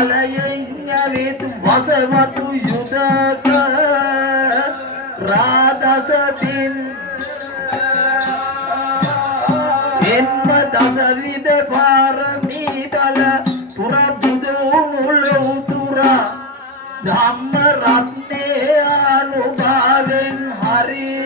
Alayengavit vasavatu yudaka radasatin enma dasavida paramidala purabudu mulautura dhamma ratne anubhaven hari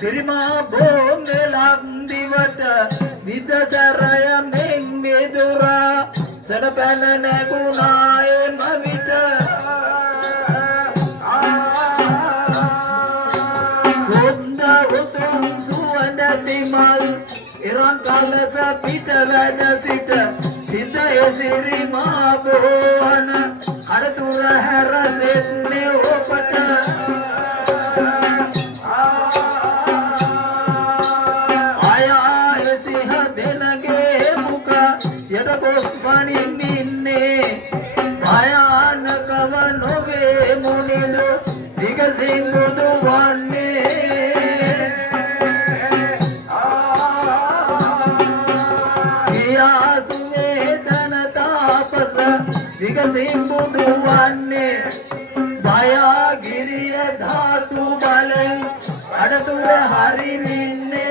Sirima bome landivata vidasaraya mengvedura sadapana nagunaye mavita sunda utum suandatimal irankalasa pitavada sita siddaya sirima bohana kadatura harasenne opata Yadapani minne Bhayanakavanoge munilu Digasingudu vanne Iyasume tanatapasa Digasingudu vanne Bhayagiriya dhatu balen Adatura hari minne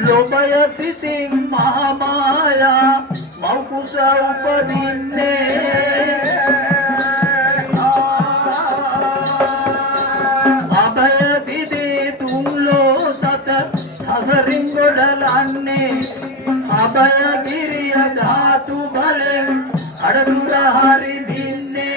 Lobaya siting mahamaya maukusa upadinne abaya didi tumlo sata sasaringodalanne abaya giriya dhatu balen adadura hari binne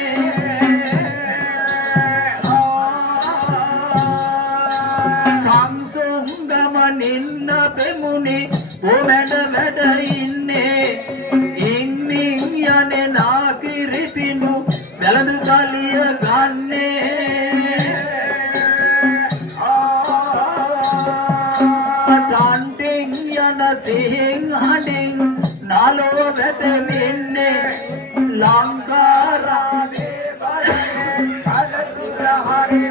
ninna pemuni o meda meda inne inning yane nakiripinu veladu kaliya ganne chanting yana sing handing nalo vete minne lankara devare adasura hari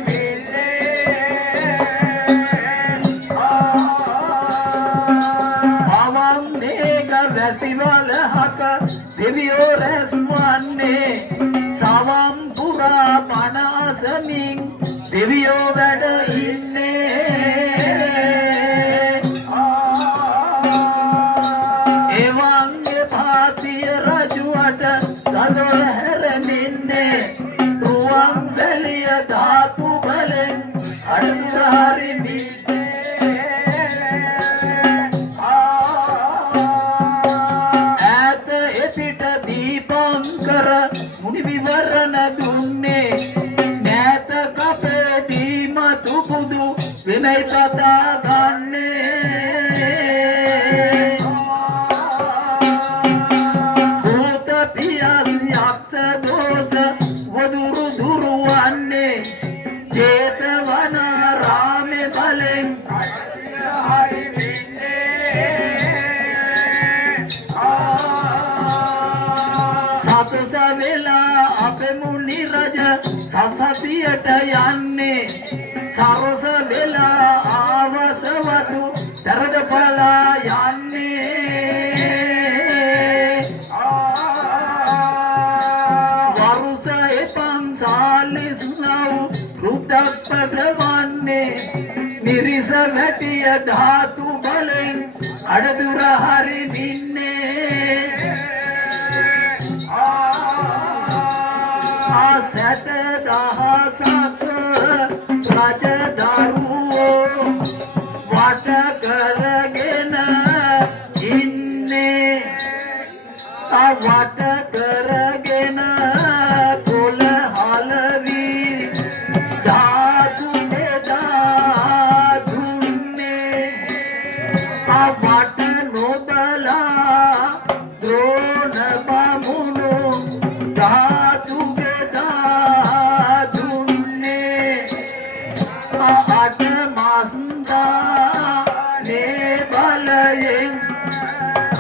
Deviyo resmanne savam pura panasaming deviyo vada inne evange bhatiya rajuata dalo heraninne ruang veliya dhatu balen adurari mite කතා ගන්නේ භූත පියස් යක්ෂ දෝෂ වදුරු දුරවන්නේ ජේතවනාරාමේ බලෙන් හරි සතුට වෙලා අපේ මුනි රජ සසතියට යන්නේ සරස වෙලා ආවසවතු දරද පලා යන්නේ වරුස එපන් සාලිස් නව රුද්දප්පද වන්නේ නිරිස වැටිය ධාතු බලෙන් අඩදුර හරි මින්නේ සැට දහසක් රජදරුවෝ වට කරගෙන ඉන්නේ වට කරගෙන කොළ හලවී ධාතු බෙදා දුන්නේ වට නොබලා ද්‍රෝණ බමුණු ධාතු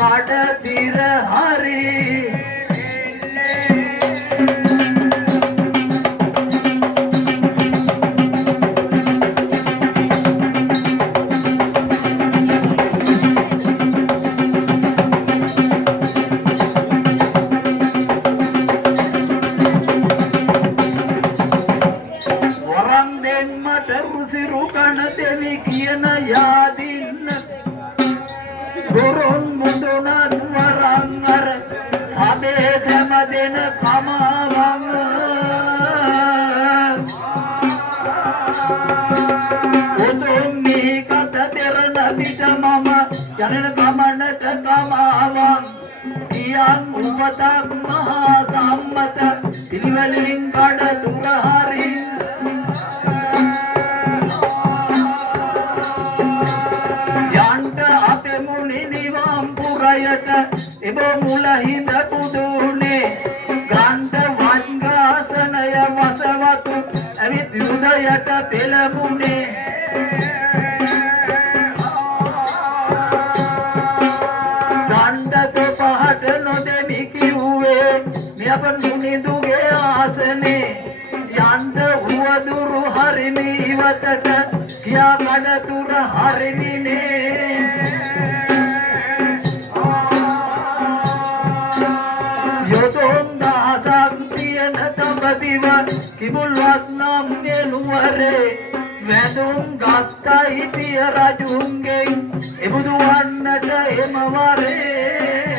කඩතිර හරි වරන් දෙන්නට රුසිරු කන දෙවි කියන යාදින්න ගුරුන් මුදුනත් වරන් අර සබේ සැම දෙන කමාවං උතුම් මේ කත දෙරණ පිට මම යනන ගමනට කමාවං තියන් උපතක් මහා සම්මත පිළිවෙලින් කඩ දුර හරි එබ මුල හිඳ පුදුනේ ග්‍රන්ථ වංගාසනය වසවතු ඇවිත් යුදයට පෙළඹුනේ ගණ්ඩක පහට නොදෙමි කිව්වේ මෙප මුනිදුගේ ආසනේ යන්ට උවදුරු හරිමි ඉවතට කියා කඩතුර හරිමිනේ කිමුල්වත් නම් නුවරේ වැඳුම් ගත්තයි පිය රජුන්ගෙන් එබුදු වන්නට එම වරේ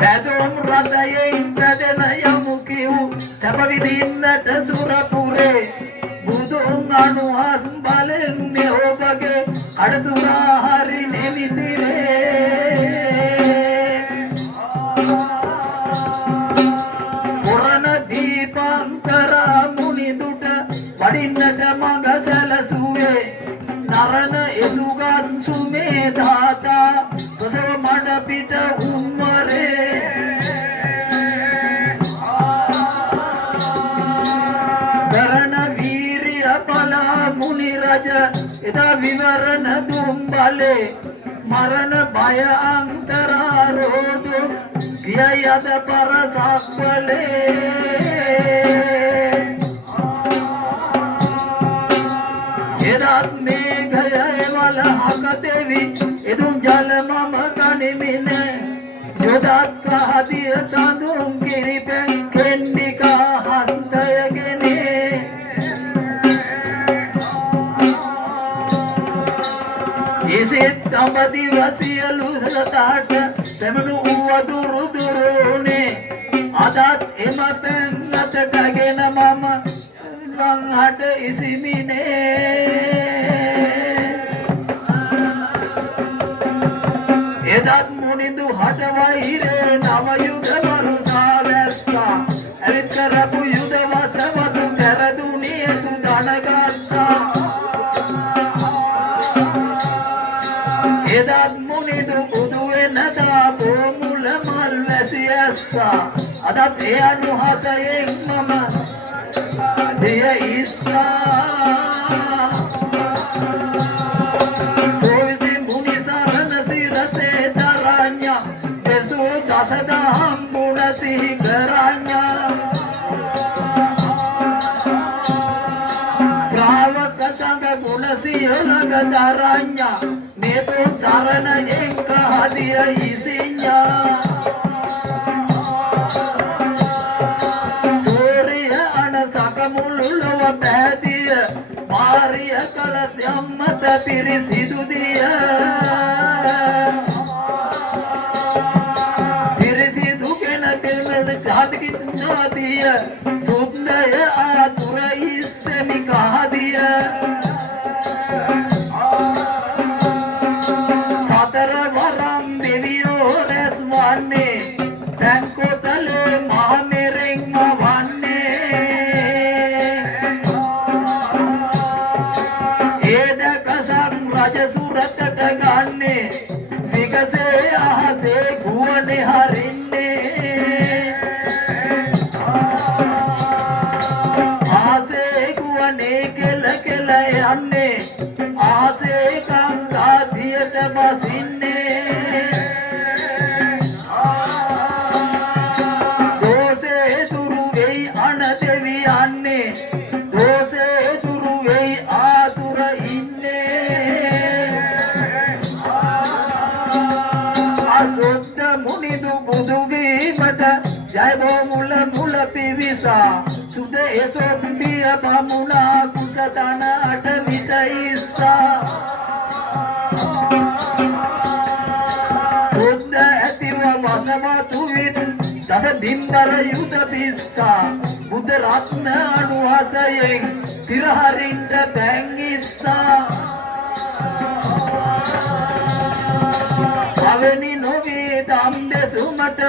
වැඳුම් රථයෙන් පැදෙන යමු කිව් තැප විදින්නට සුරපුරේ බුදුන් අනුහස් බලෙන් මේ ඔබගේ අඩතුරා හරි නෙවිතිරේ වඩින්නට මඟ සැලසුවේ නරණ එසුගත් සුමේ දාතා ප්‍රසව මඩ පිට උම්මරේ කරන වීරිය පලා මුනි රජ එදා විවරණ දුම් බලේ මරණ බය අන්තරා රෝදු ගිය යද පරසක් වලේ එදත් මේඝය එවල හක දෙවි එදුම් ජල මම ගනිමින යොදත් කහදිය සඳුම් කිරිපැන් කෙන්ඩිකා හස්තයගෙනේ ඉසිත් අමදිව සියලු සතාට පැමණු වදුරු දුරුනේ අදත් එම පැන්නතටගෙන මම හට ඉසිමිනේ එදත් මුනිදු හට වෛරේ නව යුග වරුසා වැස්සා ඇවිත් කරපු යුද වසවතු පැරදුනි නියතු දනගත්තා එදත් මුනිදු බුදු වෙනදා බෝමුල මල් වැසි ඇස්සා අදත් ඒ අනුහසයෙන් මම දිය ඉස්සා සෝවිසි මුනි සරණ සිරසේ දරඤ්ඤා දෙසු දසදහම් ගුණ සිහි කරඤ්ඤා ශ්‍රාවක සංඝ ගුණ සියලක දරඤ්ඤා මේතු සරණයෙන් කහදිය ඉසිඤ්ඤා මුළුලව පැදිය මාරිය කල ධම්මත පිරිසිදුදිය පිරිසිදුගෙන පිරිමද ජාතිකිත නාදිය සුද්දය ආතුර ඉස්සෙමි කහදිය සතර වරම් දෙවියෝ රැස් වන්නේ දැන්කොතලේ මහමෙරෙන් රජසුරතට ගන්නේ විගසේ අහසේ ගුවනේ හරින්නේ ආසේ ගුවනේ කෙල කෙල යන්නේ ආසේ ගංගාදියට බසින්නේ දෝසේ දුරු වෙයි අන දෙවියන්නේ දෝසේ දුරු වෙයි ආතුර සුද්ධ මුනිදු බුදු වීමට ජය බෝමුල මුල පිවිසා සුද එසොම්බිය බමුණා කුසතන අට විත ඉස්සා සුද්ධ ඇතිව වසවතු විත් දස බිම්බර යුද පිස්සා බුද්ධ රත්න අනුහසයෙන් තිරහරින්ට පැංගිස්සා අවනි නොවේ දම් දෙසුමට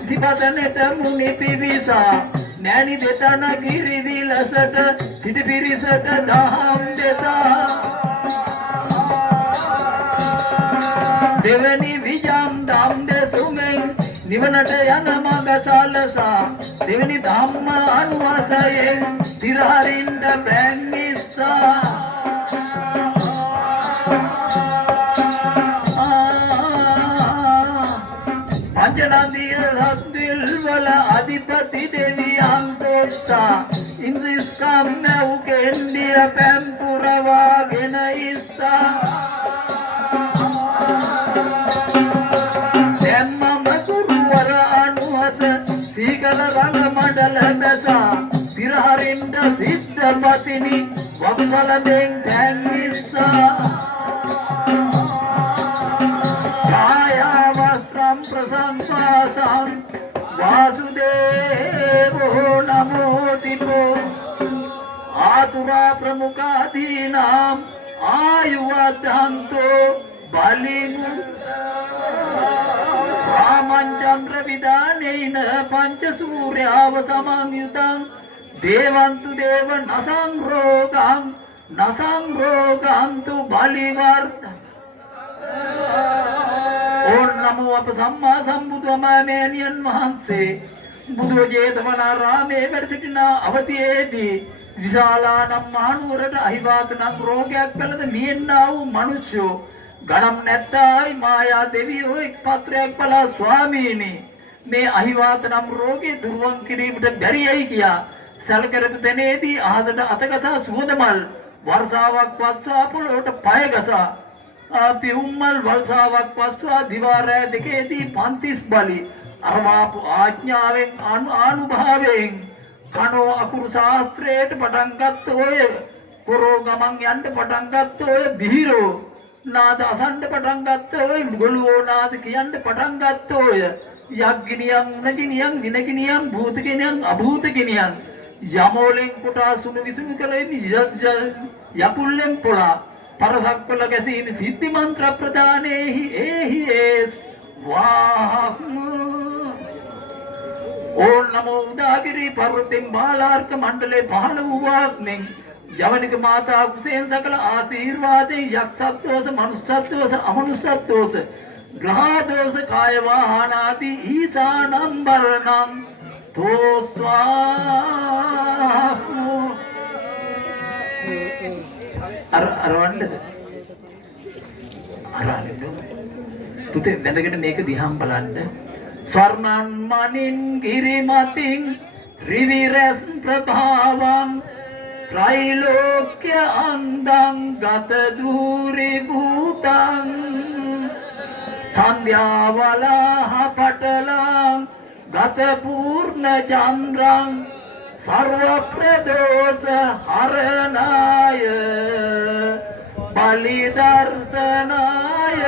සිපතනට මුනි පිවිසා නෑනි දෙතන කිරිවිලසට සිටි පිරිසට දහම් දෙසා දෙවනි විජම් දම් දෙසුමෙන් නිවනට යන මඟ සලසා දෙවනි ධම්ම අනුවසයෙන් තිරහරින්ට පැංගිස්සා පංචනදිය රත්දිල් වල අධිපති දෙවියන් තොස්සා ඉන්ද්‍රිස්කම් නැව් කෙන්ඩිය පැම්පුරවාගෙන ඉස්සා දැම්මම තුරුවර අනුහස සීකල රළ මඩල බැසා තිරහරින්ට සිද්ධපතිනි වම්වලදෙන් පැංගිස්සා प्रसंपासं वासुदेवो नमोतिपो आतुरा प्रमुखादीनां आयुवदन्तो बलिमु रामचंद्र विदानेन पंचसूर्याव समंयुतं देवन्तु देव नसंरोगं तु बलिवर्त ओम नमो අප සම්මා සම්බුදු අමාමෑණියන් වහන්සේ බුදු ජේතවනාරාමයේ වැඩ සිටින අවතියේදී විශාලානම් මහනුවරට අහිවාත නම් රෝගයක් පැලද මියෙන්නා වූ මිනිසයෝ ගණම් නැත්තයි මායා දෙවියෝ එක් පත්‍රයක් බලා ස්වාමීනි මේ අහිවාත නම් රෝගේ දුරුවන් කිරීමට බැරියයි කියා සැලකරපු තැනේදී ආහදට අතගසා සුවඳමල් වර්ෂාවක් වස්සා පොළොවට පය ගසා පියුම්මල් වල්සාවක් පස්වා දිවාරෑ දෙකේදී පන්තිස් බලි අරවාපු ආඥාවෙන් ආනුභාවයෙන් කනෝ අකුරු ශාස්ත්‍රයට පටන් ගත්ත ඔය කොරෝ ගමන් යන්න පටන් ගත්ත ඔය බිහිරෝ නාද අසන්න පටන් ගත්ත ඔය ගොළුවෝ නාද කියන්න පටන් ගත්ත ඔය යග්ගිනියන් උණගිනියන් විනගිනියන් භූතගිනියන් අභූතගිනියන් යමෝලෙන් කොටා සුණු විසුණු කරෙන යකුල්ලෙන් පොළා परसक्कल गसीन सिद्धि मंत्र प्रदानेहि एहि एस वाह ඕන් නමෝ උදාගිරි පර්වතෙන් බාලාර්ක මණ්ඩලේ පහළ වූවාක් මෙන් ජවනික මාතා කුසේන සකල ආශීර්වාදේ යක්ෂත්වෝස මනුෂ්‍යත්වෝස අමනුෂ්‍යත්වෝස ග්‍රහදෝස කාය වාහනාදී ඊසානම් බරණං තෝස්වාහෝ අරවන්නද අරවන්නද පුතේ දැනගෙන මේක දිහාම බලන්න ස්වර්ණන් මනින් ගිරිමතින් රිවිරස් ප්‍රභාවං ත්‍රිලෝක්‍ය අන්දං ගත දුරි භූතං සන්ධ්‍යාවලහ පටලං ගත පූර්ණ චන්ද්‍රං सर्व प्रदोष हरनाय बलि दर्शनाय